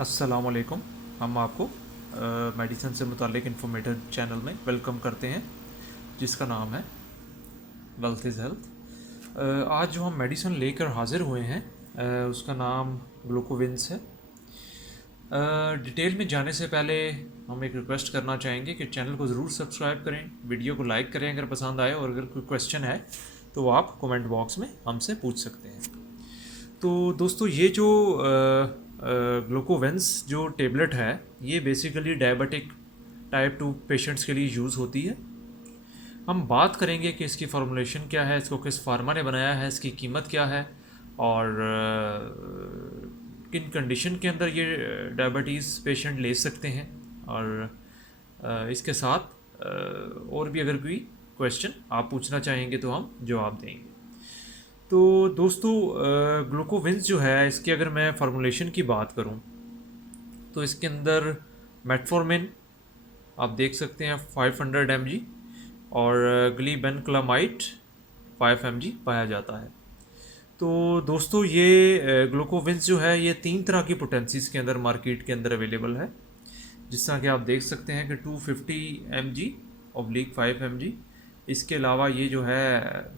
अस्सलामुअलैकुम। हम आपको मेडिसिन से मुतालिक इन्फॉर्मेटिव चैनल में वेलकम करते हैं जिसका नाम है वेल्थ इज़ हेल्थ। आज जो हम मेडिसिन लेकर हाज़िर हुए हैं उसका नाम ग्लूकोविंस है। डिटेल में जाने से पहले हम एक रिक्वेस्ट करना चाहेंगे कि चैनल को ज़रूर सब्सक्राइब करें, वीडियो को लाइक करें अगर पसंद आए, और अगर कोई क्वेश्चन है तो आप कमेंट बॉक्स में हमसे पूछ सकते हैं। तो दोस्तों ये जो ग्लूकोवेंस जो टेबलेट है ये बेसिकली डायबिटिक टाइप 2 पेशेंट्स के लिए यूज़ होती है। हम बात करेंगे कि इसकी फार्मूलेशन क्या है, इसको किस फार्मा ने बनाया है, इसकी कीमत क्या है, और किन कंडीशन के अंदर ये डायबिटीज़ पेशेंट ले सकते हैं, और इसके साथ और भी अगर कोई क्वेश्चन आप पूछना चाहेंगे तो हम जवाब देंगे। तो दोस्तों ग्लूकोविंस जो है इसकी अगर मैं फार्मूलेशन की बात करूं तो इसके अंदर मेटफॉर्मिन आप देख सकते हैं 500 mg और ग्लीबेनक्लामाइड 5 mg पाया जाता है। तो दोस्तों ये ग्लूकोविंस जो है ये 3 तरह की पोटेंसीज़ के अंदर मार्केट के अंदर अवेलेबल है, जिस तरह कि आप देख सकते हैं कि 250 mg ऑब्लिक 5 mg। इसके अलावा ये जो है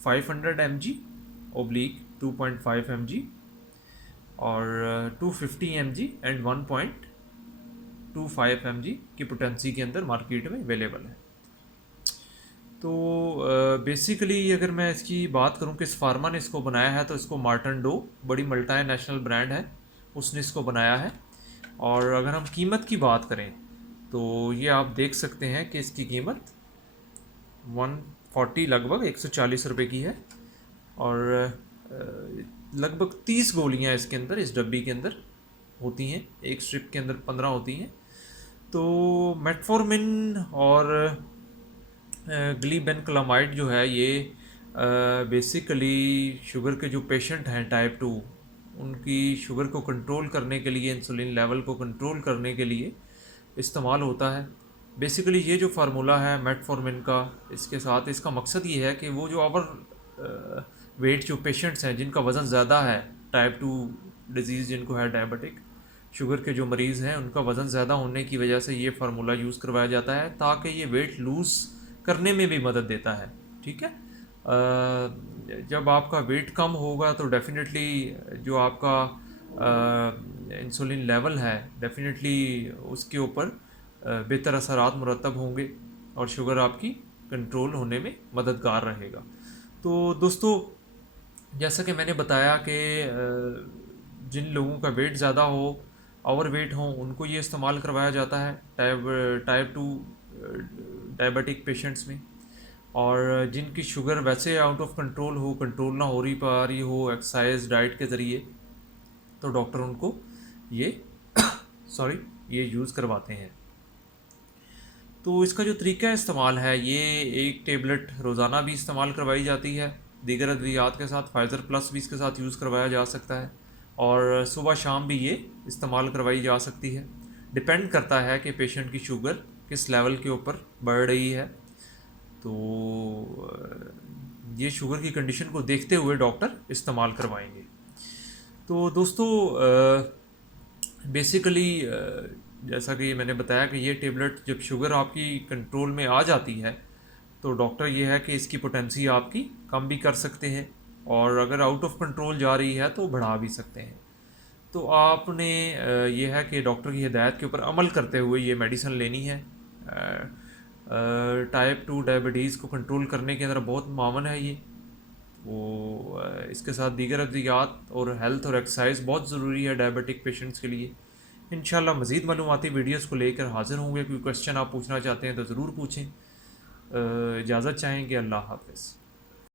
500 mg ऑब्लिक 2.5 mg और 250 mg एंड 1.25 mg की पोटेंसी के अंदर मार्केट में अवेलेबल है। तो बेसिकली अगर मैं इसकी बात करूं कि इस फार्मा ने इसको बनाया है तो इसको मार्टन डो, बड़ी मल्टी नेशनल ब्रांड है, उसने इसको बनाया है। और अगर हम कीमत की बात करें तो ये आप देख सकते हैं कि इसकी कीमत 140 लगभग 140 रुपये की है, और लगभग 30 गोलियां इसके अंदर इस डब्बी के अंदर होती हैं, एक स्ट्रिप के अंदर 15 होती हैं। तो मेटफॉर्मिन और ग्लीबेनक्लामाइड जो है ये बेसिकली शुगर के जो पेशेंट हैं टाइप 2, उनकी शुगर को कंट्रोल करने के लिए, इंसुलिन लेवल को कंट्रोल करने के लिए इस्तेमाल होता है। बेसिकली ये जो फार्मूला है मेटफॉर्मिन का, इसके साथ इसका मकसद ये है कि वो जो ओवर वेट जो पेशेंट्स हैं जिनका वज़न ज़्यादा है, टाइप 2 डिजीज़ जिनको है डायबिटिक शुगर के जो मरीज़ हैं, उनका वज़न ज़्यादा होने की वजह से ये फार्मूला यूज़ करवाया जाता है ताकि ये वेट लूज़ करने में भी मदद देता है। ठीक है, जब आपका वेट कम होगा तो डेफिनेटली जो आपका इंसुलिन लेवल है डेफिनेटली उसके ऊपर बेहतर असरात मुरतब होंगे और शुगर आपकी कंट्रोल होने में मददगार रहेगा। तो दोस्तों जैसा कि मैंने बताया कि जिन लोगों का वेट ज़्यादा हो, ओवर वेट हो, उनको ये इस्तेमाल करवाया जाता है टाइप 2 डायबिटिक पेशेंट्स में। और जिनकी शुगर वैसे आउट ऑफ कंट्रोल हो, कंट्रोल ना हो रही हो एक्सरसाइज डाइट के ज़रिए, तो डॉक्टर उनको ये सॉरी ये यूज़ करवाते हैं। तो इसका जो तरीका इस्तेमाल है, ये एक टेबलेट रोज़ाना भी इस्तेमाल करवाई जाती है, दीगर अद्वियात के साथ फाइज़र प्लस भी इसके साथ यूज़ करवाया जा सकता है, और सुबह शाम भी ये इस्तेमाल करवाई जा सकती है। डिपेंड करता है कि पेशेंट की शुगर किस लेवल के ऊपर बढ़ रही है। तो ये शुगर की कंडीशन को देखते हुए डॉक्टर इस्तेमाल करवाएंगे। तो दोस्तों बेसिकली जैसा कि मैंने बताया कि ये टेबलेट जब शुगर आपकी कंट्रोल में आ जाती है तो डॉक्टर ये है कि इसकी पोटेंसी आपकी कम भी कर सकते हैं, और अगर आउट ऑफ कंट्रोल जा रही है तो बढ़ा भी सकते हैं। तो आपने ये है कि डॉक्टर की हिदायत के ऊपर अमल करते हुए ये मेडिसिन लेनी है। टाइप 2 डायबिटीज़ को कंट्रोल करने के अंदर बहुत मावन है ये। वो इसके साथ दीगर अद्वियात और हेल्थ और एक्सरसाइज बहुत ज़रूरी है डायबिटिक पेशेंट्स के लिए। इंशाल्लाह मज़ीद मालूमाती वीडियोस को लेकर हाज़िर होंगे। कोई क्वेश्चन आप पूछना चाहते हैं तो ज़रूर पूछें। इजाज़त चाहेंगे। अल्लाह हाफ़िज़।